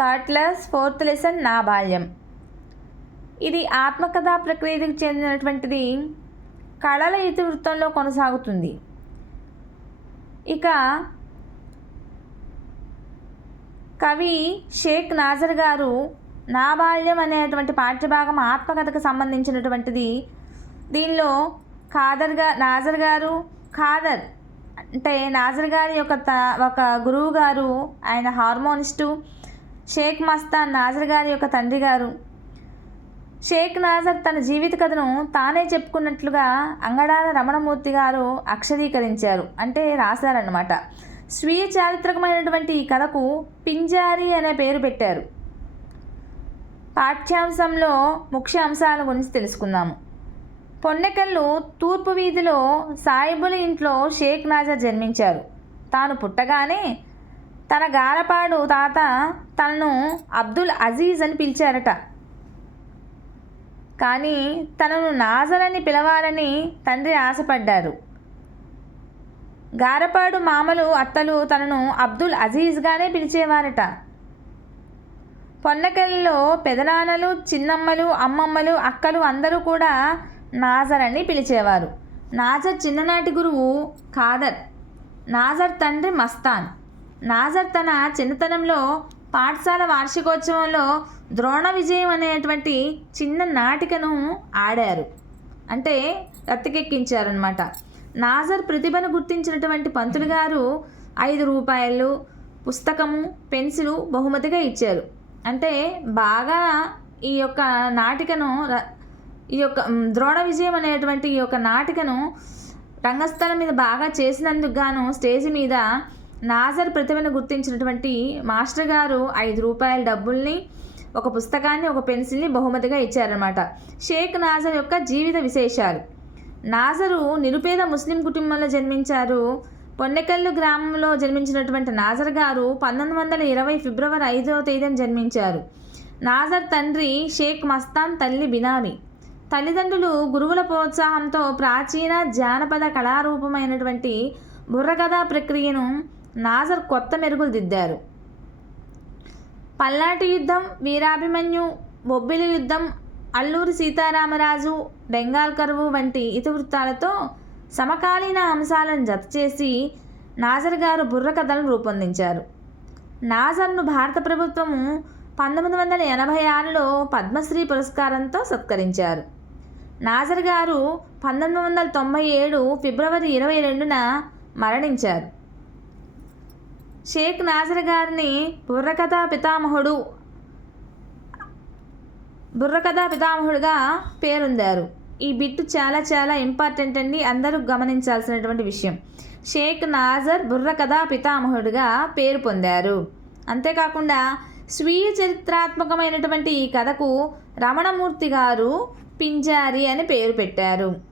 Third class fourth lesson నా బాల్యం. ఇది ఆత్మకథా ప్రక్రియకు చెందినటువంటిది కళల ఇతివృత్తంలో కొనసాగుతుంది. ఇక కవి షేక్ నాజర్ గారు నా బాల్యం అనేటువంటి పాఠ్యభాగం ఆత్మకథకు సంబంధించినటువంటిది. దీనిలో ఖాదర్గా నాజర్ గారు ఖాదర్ అంటే నాజర్ గారి యొక్క త ఒక గురువు గారు ఆయన హార్మోనిస్టు షేక్ మస్తాన్ నాజర్ గారి యొక్క తండ్రి గారు. షేక్ నాజర్ తన జీవిత కథను తానే చెప్పుకున్నట్లుగా అంగడాల రమణమూర్తి గారు అక్షరీకరించారు. అంటే రాశారన్నమాట. స్వీయ చారిత్రకమైనటువంటి ఈ కథకు పింజారి అనే పేరు పెట్టారు. పాఠ్యాంశంలో ముఖ్య అంశాల గురించి తెలుసుకుందాము. పొన్నెకల్లు తూర్పు వీధిలో సాయిబుల ఇంట్లో షేక్ నాజర్ జన్మించారు. తాను పుట్టగానే తన గారపాడు తాత తనను అబ్దుల్ అజీజ్ అని పిలిచారట. కానీ తనను నాజర్ అని పిలవాలని తండ్రి ఆశపడ్డారు. గారపాడు మామలు అత్తలు తనను అబ్దుల్ అజీజ్గానే పిలిచేవారట. పొన్నకెళ్ళలో పెదనాన్నలు చిన్నమ్మలు అమ్మమ్మలు అక్కలు అందరూ కూడా నాజర్ అని పిలిచేవారు. నాజర్ చిన్ననాటి గురువు ఖాదర్. నాజర్ తండ్రి మస్తాన్. నాజర్ తన చిన్నతనంలో పాఠశాల వార్షికోత్సవంలో ద్రోణ విజయం అనేటువంటి చిన్న నాటికను ఆడారు. అంటే రత్తికెక్కించారనమాట నాజర్ ప్రతిభను గుర్తించినటువంటి పంతులు గారు ఐదు రూపాయలు పుస్తకము పెన్సిలు బహుమతిగా ఇచ్చారు. అంటే బాగా ఈ యొక్క నాటికను ర- ఈ యొక్క ద్రోణ విజయం అనేటువంటి ఈ యొక్క నాటికను రంగస్థలం మీద బాగా చేసినందుకు గాను స్టేజ్ మీద నాజర్ ప్రతిభను గుర్తించినటువంటి మాస్టర్ గారు ఐదు రూపాయల డబ్బుల్ని ఒక పుస్తకాన్ని ఒక పెన్సిల్ని బహుమతిగా ఇచ్చారనమాట షేక్ నాజర్ యొక్క జీవిత విశేషాలు. నాజరు నిరుపేద ముస్లిం కుటుంబంలో జన్మించారు. పొన్నెకల్లు గ్రామంలో జన్మించినటువంటి నాజర్ గారు పంతొమ్మిది వందల ఇరవై ఫిబ్రవరి ఐదవ తేదీన జన్మించారు. నాజర్ తండ్రి షేక్ మస్తాన్ తల్లి బినామీ. తల్లిదండ్రులు గురువుల ప్రోత్సాహంతో ప్రాచీన జానపద కళారూపమైనటువంటి బుర్రకథా ప్రక్రియను నాజర్ కొత్త మెరుగులు దిద్దారు. పల్నాటి యుద్ధం వీరాభిమన్యు బొబ్బిలి యుద్ధం అల్లూరి సీతారామరాజు బెంగాల్ కరువు వంటి ఇతివృత్తాలతో సమకాలీన అంశాలను జతచేసి నాజర్ గారు బుర్ర కథలను రూపొందించారు. నాజర్ను భారత ప్రభుత్వము పంతొమ్మిది వందల ఎనభై ఆరులో పద్మశ్రీ పురస్కారంతో సత్కరించారు. నాజర్ గారు పంతొమ్మిది వందల తొంభై ఏడు ఫిబ్రవరి ఇరవై రెండున మరణించారు. షేక్ నాజర్ గారిని బుర్రకథా పితామహుడు బుర్రకథా పితామహుడుగా పేరొందారు. ఈ బిట్టు చాలా చాలా ఇంపార్టెంట్ అండి. అందరూ గమనించాల్సినటువంటి విషయం. షేక్ నాజర్ బుర్రకథా పితామహుడుగా పేరు పొందారు. అంతేకాకుండా స్వీయ చరిత్రాత్మకమైనటువంటి ఈ కథకు రమణమూర్తి గారు పింజారి అని పేరు పెట్టారు.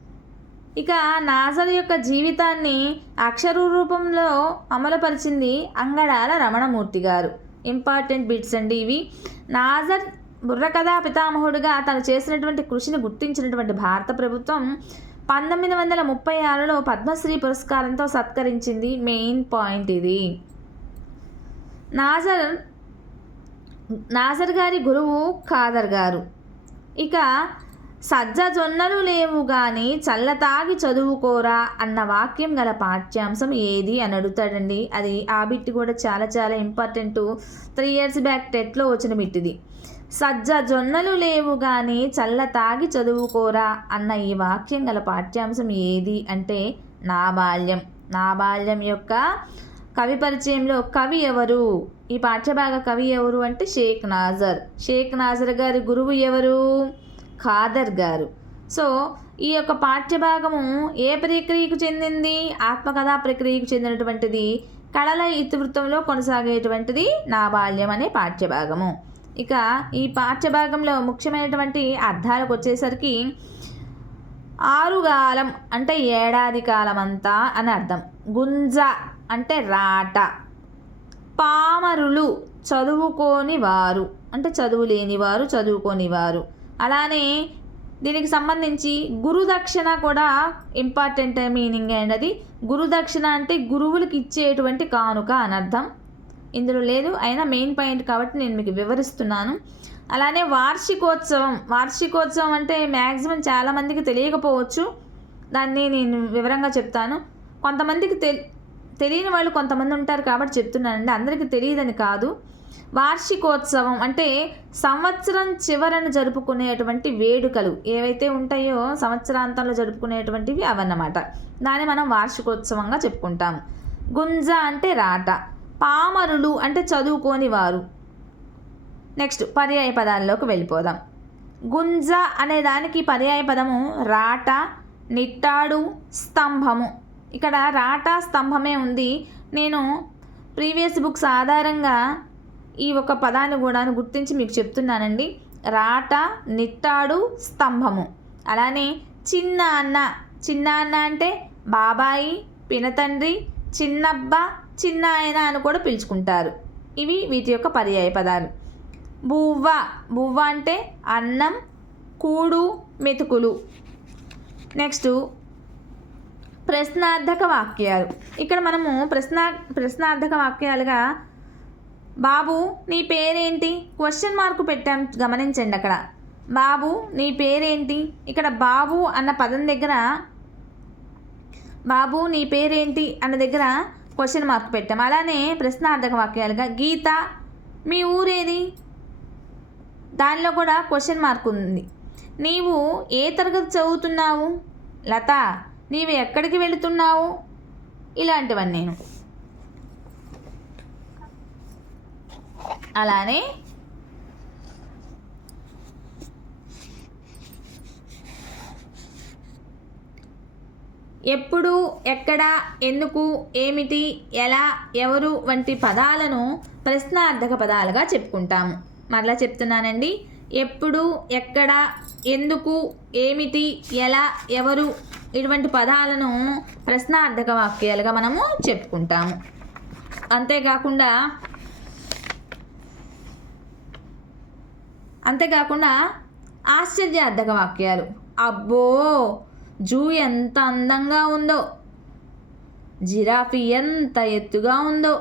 ఇక నాజర్ యొక్క జీవితాన్ని అక్షర రూపంలో అమలుపరిచింది అంగడాల రమణమూర్తి గారు. ఇంపార్టెంట్ బిట్స్ అండి ఇవి. నాజర్ బుర్రకథా పితామహుడుగా తను చేసినటువంటి కృషిని గుర్తించినటువంటి భారత ప్రభుత్వం పంతొమ్మిది వందల ముప్పై ఆరులో పద్మశ్రీ పురస్కారంతో సత్కరించింది. మెయిన్ పాయింట్ ఇది. నాజర్ నాజర్ గారి గురువు ఖాదర్ గారు. ఇక సజ్జ జొన్నలు లేవు గాని చల్లతాగి చదువుకోరా అన్న వాక్యం గల పాఠ్యాంశం ఏది అని అడుగుతాడండి. అది ఆ బిట్ కూడా చాలా చాలా ఇంపార్టెంట్ త్రీ ఇయర్స్ బ్యాక్ టెట్లో వచ్చిన బిట్టిది. సజ్జ జొన్నలు లేవు గాని చల్ల తాగి చదువుకోరా అన్న ఈ వాక్యం గల పాఠ్యాంశం ఏది అంటే నా బాల్యం నా బాల్యం యొక్క కవి పరిచయంలో కవి ఎవరు? ఈ పాఠ్యభాగ కవి ఎవరు అంటే షేక్ నాజర్. షేక్ నాజర్ గారి గురువు ఎవరు? ఖాదర్ గారు. సో ఈ యొక్క పాఠ్యభాగము ఏ ప్రక్రియకు చెందింది? ఆత్మకథా ప్రక్రియకు చెందినటువంటిది కళల ఇతివృత్తంలో కొనసాగేటువంటిది నా బాల్యం అనే పాఠ్యభాగము. ఇక ఈ పాఠ్యభాగంలో ముఖ్యమైనటువంటి అర్థాలకు వచ్చేసరికి ఆరుగాలం అంటే ఏడాది కాలం అంతా అని అర్థం. గుంజ అంటే రాట. పామరులు చదువుకోని వారు అంటే చదువు లేని వారు చదువుకోని వారు అలానే దీనికి సంబంధించి గురుదక్షిణ కూడా ఇంపార్టెంట్ మీనింగ్ అండి అది. గురుదక్షిణ అంటే గురువులకి ఇచ్చేటువంటి కానుక అని అర్థం. ఇందులో లేదు అయినా మెయిన్ పాయింట్ కాబట్టి నేను మీకు వివరిస్తున్నాను. అలానే వార్షికోత్సవం. వార్షికోత్సవం అంటే మ్యాక్సిమం చాలామందికి తెలియకపోవచ్చు. దాన్ని నేను వివరంగా చెప్తాను. కొంతమందికి తె తెలియని వాళ్ళు కొంతమంది ఉంటారు కాబట్టి చెప్తున్నానండి. అందరికీ తెలియదని కాదు. వార్షికోత్సవం అంటే సంవత్సరం చివరను జరుపుకునేటువంటి వేడుకలు. ఏవైతే ఉంటాయో సంవత్సరాంతంలో జరుపుకునేటువంటివి అవన్నమాట. దాన్ని మనం వార్షికోత్సవంగా చెప్పుకుంటాం. గుంజ అంటే రాట. పామరులు అంటే చదువుకోని వారు. నెక్స్ట్ పర్యాయ పదాల్లోకి వెళ్ళిపోదాం. గుంజ అనే దానికి పర్యాయ పదము రాట నిట్టాడు స్తంభము. ఇక్కడ రాట స్తంభమే ఉంది. నేను ప్రీవియస్ బుక్స్ ఆధారంగా ఈ ఒక పదాన్ని కూడా గుర్తించి మీకు చెప్తున్నానండి. రాట నిట్టాడు స్తంభము. అలానే చిన్న అన్న. చిన్న అన్న అంటే బాబాయి పినతండ్రి చిన్నబ్బ చిన్న ఆయన అని కూడా పిలుచుకుంటారు. ఇవి వీటి యొక్క పర్యాయ పదాలు. బువ్వ. బువ్వ అంటే అన్నం కూడు మెతుకులు. నెక్స్ట్ ప్రశ్నార్థక వాక్యాలు. ఇక్కడ మనము ప్రశ్న ప్రశ్నార్థక వాక్యాలుగా బాబు నీ పేరేంటి? క్వశ్చన్ మార్క్ పెట్టాం గమనించండి అక్కడ. బాబు నీ పేరేంటి? ఇక్కడ బాబు అన్న పదం దగ్గర బాబు నీ పేరేంటి? అన్న దగ్గర క్వశ్చన్ మార్క్ పెట్టాం. అలానే ప్రశ్నార్థక వాక్యాలుగా గీత మీ ఊరేది? దానిలో కూడా క్వశ్చన్ మార్క్ ఉంది. నీవు ఏ తరగతి చదువుతున్నావు? లత నీవు ఎక్కడికి వెళుతున్నావు? ఇలాంటివన్నీ. నేను అలానే ఎప్పుడు ఎక్కడ ఎందుకు ఏమిటి ఎలా ఎవరు వంటి పదాలను ప్రశ్నార్థక పదాలుగా చెప్పుకుంటాము. మరలా చెప్తున్నానండి. ఎప్పుడు ఎక్కడ ఎందుకు ఏమిటి ఎలా ఎవరు ఇటువంటి పదాలను ప్రశ్నార్థక వాక్యాలుగా మనము చెప్పుకుంటాము. అంతేకాకుండా అంతేకాకుండా ఆశ్చర్యార్థక వాక్యాలు అబ్బో! జూ ఎంత అందంగా ఉందో! జిరాఫీ ఎంత ఎత్తుగా ఉందో!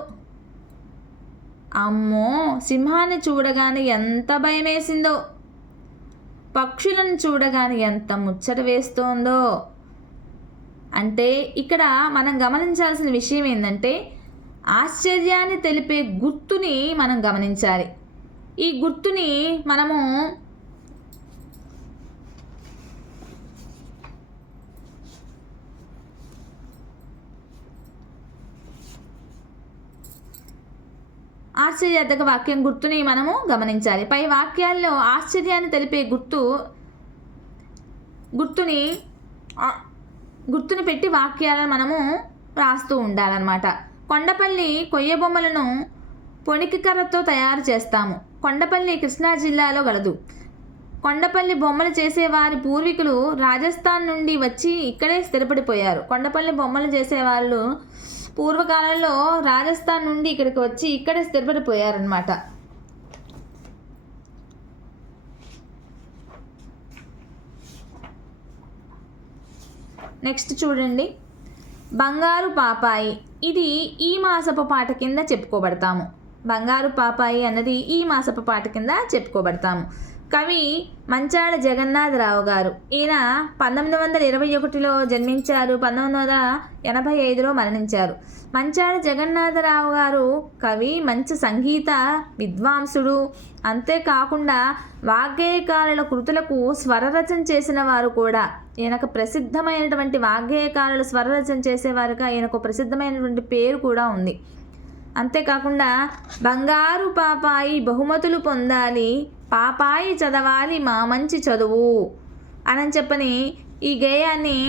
అమ్మో! సింహాన్ని చూడగానే ఎంత భయమేసిందో! పక్షులను చూడగానే ఎంత ముచ్చట వేస్తోందో! అంటే ఇక్కడ మనం గమనించాల్సిన విషయం ఏంటంటే ఆశ్చర్యాన్ని తెలిపే గుర్తుని మనం గమనించాలి. ఈ గుర్తుని మనము ఆశ్చర్యార్థక వాక్యం గుర్తుని మనము గమనించాలి. పై వాక్యాల్లో ఆశ్చర్యాన్ని తెలిపే గుర్తు గుర్తుని గుర్తుని పెట్టి వాక్యాలను మనము రాస్తూ ఉండాలన్నమాట. కొండపల్లి కొయ్య బొమ్మలను పొనికికర్రతో తయారు చేస్తాము. కొండపల్లి కృష్ణా జిల్లాలో గలదు కొండపల్లి బొమ్మలు చేసేవారి పూర్వీకులు రాజస్థాన్ నుండి వచ్చి ఇక్కడే స్థిరపడిపోయారు. కొండపల్లి బొమ్మలు చేసేవాళ్ళు పూర్వకాలంలో రాజస్థాన్ నుండి ఇక్కడికి వచ్చి ఇక్కడే స్థిరపడిపోయారనమాట నెక్స్ట్ చూడండి. బంగారు పాపాయి. ఇది ఈ మాసపు పాట కింద చెప్పుకోబడతాము. బంగారు పాపాయి అన్నది ఈ మాసపు పాట కింద చెప్పుకోబడతాము. కవి మంచాడ జగన్నాథరావు గారు. ఈయన పంతొమ్మిది వందల ఇరవై ఒకటిలో జన్మించారు పంతొమ్మిది వందల ఎనభై ఐదులో మరణించారు. మంచాడ జగన్నాథరావు గారు కవి మంచి సంగీత విద్వాంసుడు. అంతేకాకుండా వాగ్గేయకారుల కృతులకు స్వరరచన చేసిన వారు కూడా. ఈయనకు ప్రసిద్ధమైనటువంటి వాగ్గేయకారులు స్వరరచన చేసేవారుగా ఈయనకు ప్రసిద్ధమైనటువంటి పేరు కూడా ఉంది. అంతేకాకుండా బంగారు పాపాయి బహుమతులు పొందాలి పాపాయి చదవాలి మా మంచి చదువు అని చెప్పని ఈ గేయాన్ని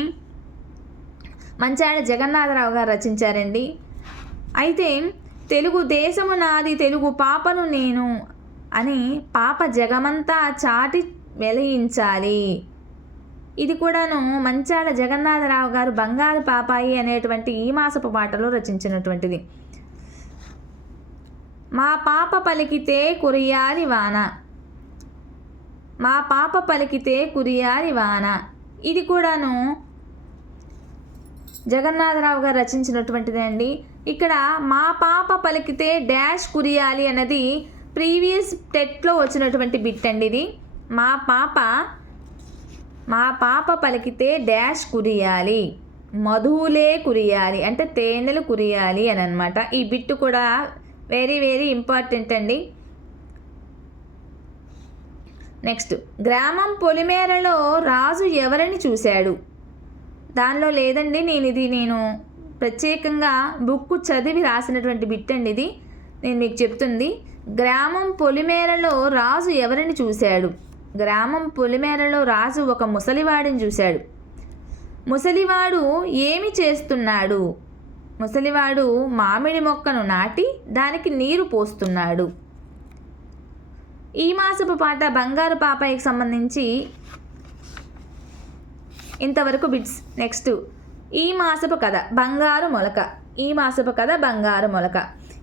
మంచాడ జగన్నాథరావు గారు రచించారండి. అయితే తెలుగు దేశము నాది తెలుగు పాపను నేను అని పాప జగమంతా చాటి వెలయించాలి. ఇది కూడాను మంచాడ జగన్నాథరావు గారు బంగారు పాపాయి అనేటువంటి ఈ మాసపు పాటలో రచించినటువంటిది. మా పాప పలికితే కురియాలి వాన. మా పాప పలికితే కురియాలి వాన. ఇది కూడాను జగన్నాథరావు గారు రచించినటువంటిదే అండి. ఇక్కడ మా పాప పలికితే డాష్ కురియాలి అన్నది ప్రీవియస్ టెట్లో వచ్చినటువంటి బిట్ అండి ఇది. మా పాప మా పాప పలికితే డాష్ కురియాలి మధువులే కురియాలి అంటే తేనెలు కురియాలి అని అనమాట ఈ బిట్టు కూడా వెరీ వెరీ ఇంపార్టెంట్ అండి. నెక్స్ట్ గ్రామం పొలిమేరలో రాజు ఎవరిని చూశాడు? దానిలో లేదండి నేను ఇది నేను ప్రత్యేకంగా బుక్ చదివి రాసినటువంటి బిట్ అండి ఇది. నేను మీకు చెప్తుంది గ్రామం పొలిమేరలో రాజు ఎవరిని చూశాడు? గ్రామం పొలిమేరలో రాజు ఒక ముసలివాడిని చూశాడు. ముసలివాడు ఏమి చేస్తున్నాడు? ముసలివాడు మామిడి మొక్కను నాటి దానికి నీరు పోస్తున్నాడు. ఈ మాసపు పాట బంగారు పాపాయికి సంబంధించి ఇంతవరకు బిట్స్. నెక్స్ట్ ఈ మాసపు కథ బంగారు మొలక. ఈ మాసపు కథ బంగారు మొలక.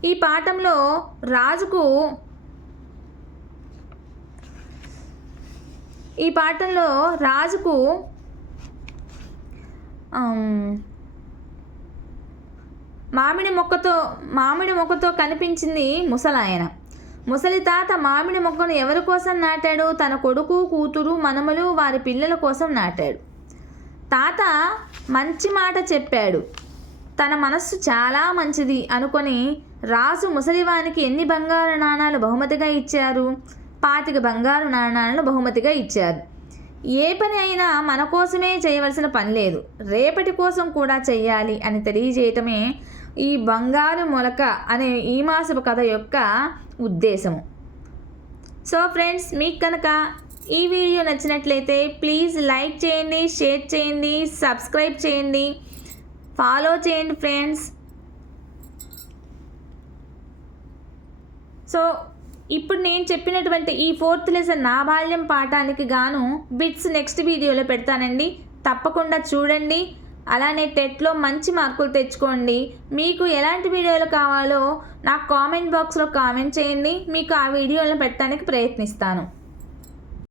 ఈ పాఠంలో రాజుకు ఈ పాఠంలో రాజుకు మామిడి మొక్కతో మామిడి మొక్కతో కనిపించింది ముసలాయన. ముసలి తాత మామిడి మొక్కను ఎవరి కోసం నాటాడు? తన కొడుకు కూతురు మనమలు వారి పిల్లల కోసం నాటాడు. తాత మంచి మాట చెప్పాడు. తన మనస్సు చాలా మంచిది అనుకొని రాజు ముసలివానికి ఎన్ని బంగారు నాణాలు బహుమతిగా ఇచ్చారు? పాతిక బంగారు నాణాలను బహుమతిగా ఇచ్చారు. ఏ పని అయినా మన కోసమే చేయవలసిన పని లేదు. రేపటి కోసం కూడా చెయ్యాలి అని తెలియజేయటమే ఈ బంగారు మొలక అనే ఈ మాసపు కథ యొక్క ఉద్దేశము. సో ఫ్రెండ్స్ మీకు కనుక ఈ వీడియో నచ్చినట్లయితే ప్లీజ్ లైక్ చేయండి షేర్ చేయండి సబ్స్క్రైబ్ చేయండి ఫాలో చేయండి ఫ్రెండ్స్. సో ఇప్పుడు నేను చెప్పినటువంటి ఈ ఫోర్త్ లెసన్ నా బాల్యం పాఠానికి గాను బిట్స్ నెక్స్ట్ వీడియోలో పెడతానండి. తప్పకుండా చూడండి. అలానే టెట్లో మంచి మార్కులు తెచ్చుకోండి. మీకు ఎలాంటి వీడియోలు కావాలో నాకు కామెంట్ బాక్స్లో కామెంట్ చేయండి. మీకు ఆ వీడియోలను పెట్టడానికి ప్రయత్నిస్తాను.